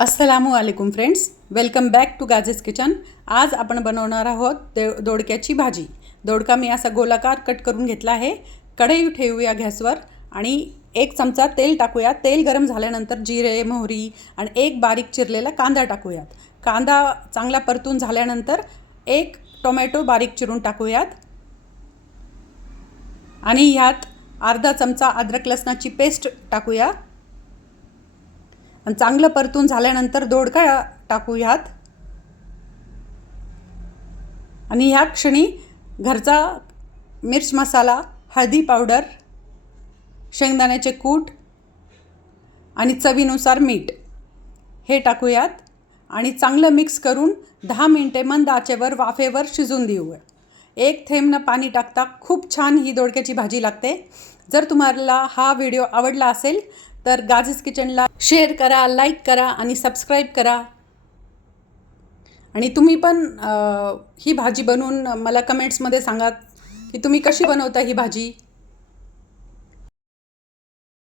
अस्सलामु अलैकुम friends, welcome back to गाजेस किचन। आज आपण बनवणार आहोत दोडक्याची भाजी। दोडका मी असा गोलाकार कट करून घेतला आहे। कढई ठेवूया गॅसवर आणि 1 चमचा तेल टाकूया। तेल गरम झाल्यानंतर जिरे, मोहरी आणि एक बारीक चिरलेला कांदा टाकूयात। कांदा चांगला परतून झाल्यानंतर 1 टोमॅटो बारीक चिरून टाकूयात आणि ह्यात अर्धा चमचा अद्रक लसणाची पेस्ट टाकूया आणि चांगलं परतून झाल्यानंतर दोडका टाकूयात आणि ह्या क्षणी घरचा मिर्च मसाला, हळदी पावडर, शेंगदाण्याचे कूट आणि चवीनुसार मीठ हे टाकूयात आणि चांगलं मिक्स करून 10 मिनिटे मंद आचेवर वाफेवर शिजून देऊया। 1 थेंब पाणी टाकता खूप छान ही दोडक्याची भाजी लागते। जर तुम्हाला हा व्हिडिओ आवडला असेल तर गाजेस किचनला शेअर करा, लाईक करा आणि सबस्क्राईब करा आणि तुम्ही पण ही भाजी बनवून मला कमेंट्समध्ये सांगा की तुम्ही कशी बनवता ही भाजी।